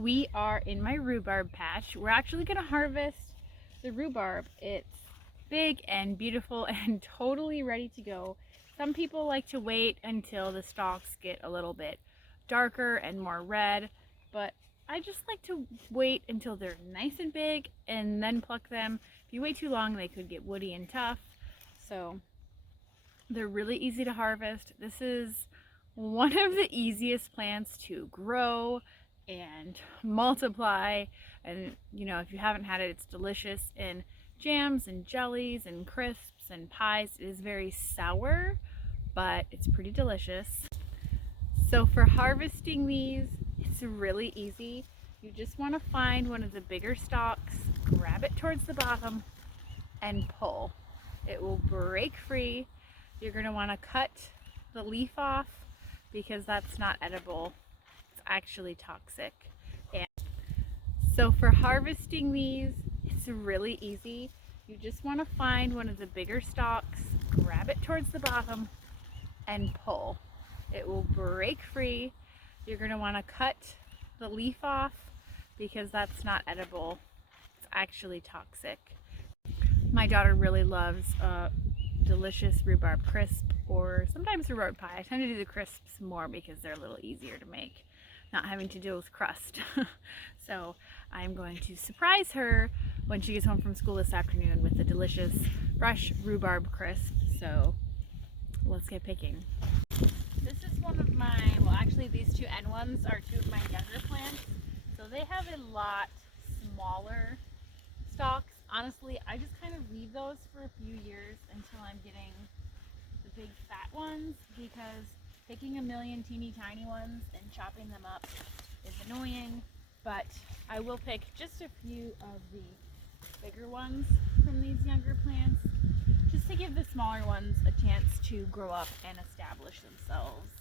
We are in my rhubarb patch. We're actually going to harvest the rhubarb. It's big and beautiful and totally ready to go. Some people like to wait until the stalks get a little bit darker and more red, but I just like to wait until they're nice and big and then pluck them. If you wait too long, they could get woody and tough. So they're really easy to harvest. This is one of the easiest plants to grow and multiply, and if you haven't had it, it's delicious in jams and jellies and crisps and pies. It is very sour, but it's pretty delicious. So for harvesting these, it's really easy. You just want to find one of the bigger stalks, grab it towards the bottom, and pull. It will break free. You're going to want to cut the leaf off because that's not edible. It's actually toxic. And so for harvesting these, it's really easy. You just want to find one of the bigger stalks, grab it towards the bottom, and pull. It will break free. You're going to want to cut the leaf off because that's not edible. It's actually toxic. My daughter really loves delicious rhubarb crisp, or sometimes rhubarb pie. I tend to do the crisps more because they're a little easier to make, not having to deal with crust. So I'm going to surprise her when she gets home from school this afternoon with the delicious fresh rhubarb crisp. So let's get picking. This is one of my, well actually these two end ones are two of my younger plants. So they have a lot smaller stalks. Honestly, I just kind of leave those for a few years until I'm getting the big fat ones, because picking a million teeny tiny ones and chopping them up is annoying. But I will pick just a few of the bigger ones from these younger plants, just to give the smaller ones a chance to grow up and establish themselves.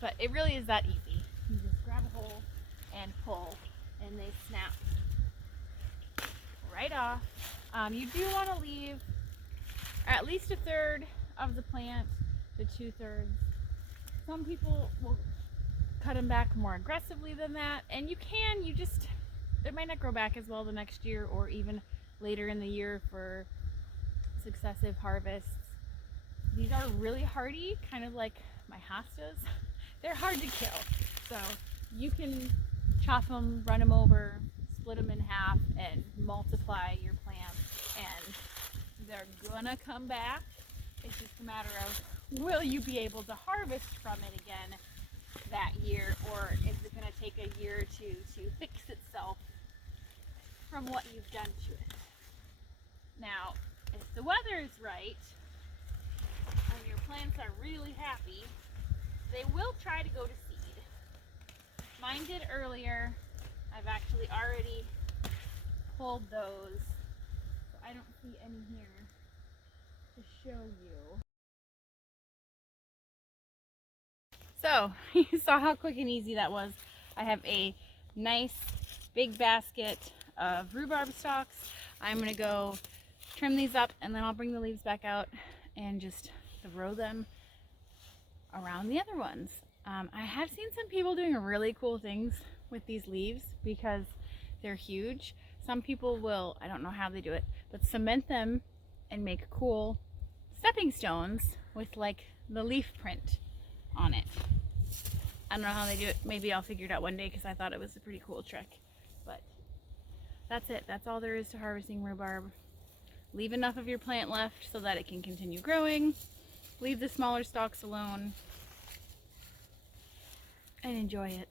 But it really is that easy. You just grab a hole and pull, and they snap right off. You do want to leave at least a third of the plant to 2/3. Some people will cut them back more aggressively than that, and you just, it might not grow back as well the next year or even later in the year for successive harvests. These are really hardy, kind of like my hostas. They're hard to kill, so you can chop them, run them over, split them in half, and multiply your plants, and they're gonna come back. It's just a matter of, will you be able to harvest from it again that year, or is it gonna take a year or two to fix itself from what you've done to it? Now, if the weather is right and your plants are really happy, they will try to go to seed. Mine did earlier. I've actually already pulled those, so I don't see any here to show you. So you saw how quick and easy that was. I have a nice big basket of rhubarb stalks. I'm gonna go trim these up, and then I'll bring the leaves back out and just throw them around the other ones. I have seen some people doing really cool things with these leaves because they're huge. Some people will, I don't know how they do it, but cement them and make cool stepping stones with like the leaf print on it. I don't know how they do it. Maybe I'll figure it out one day because I thought it was a pretty cool trick. But that's it. That's all there is to harvesting rhubarb. Leave enough of your plant left so that it can continue growing. Leave the smaller stalks alone and enjoy it.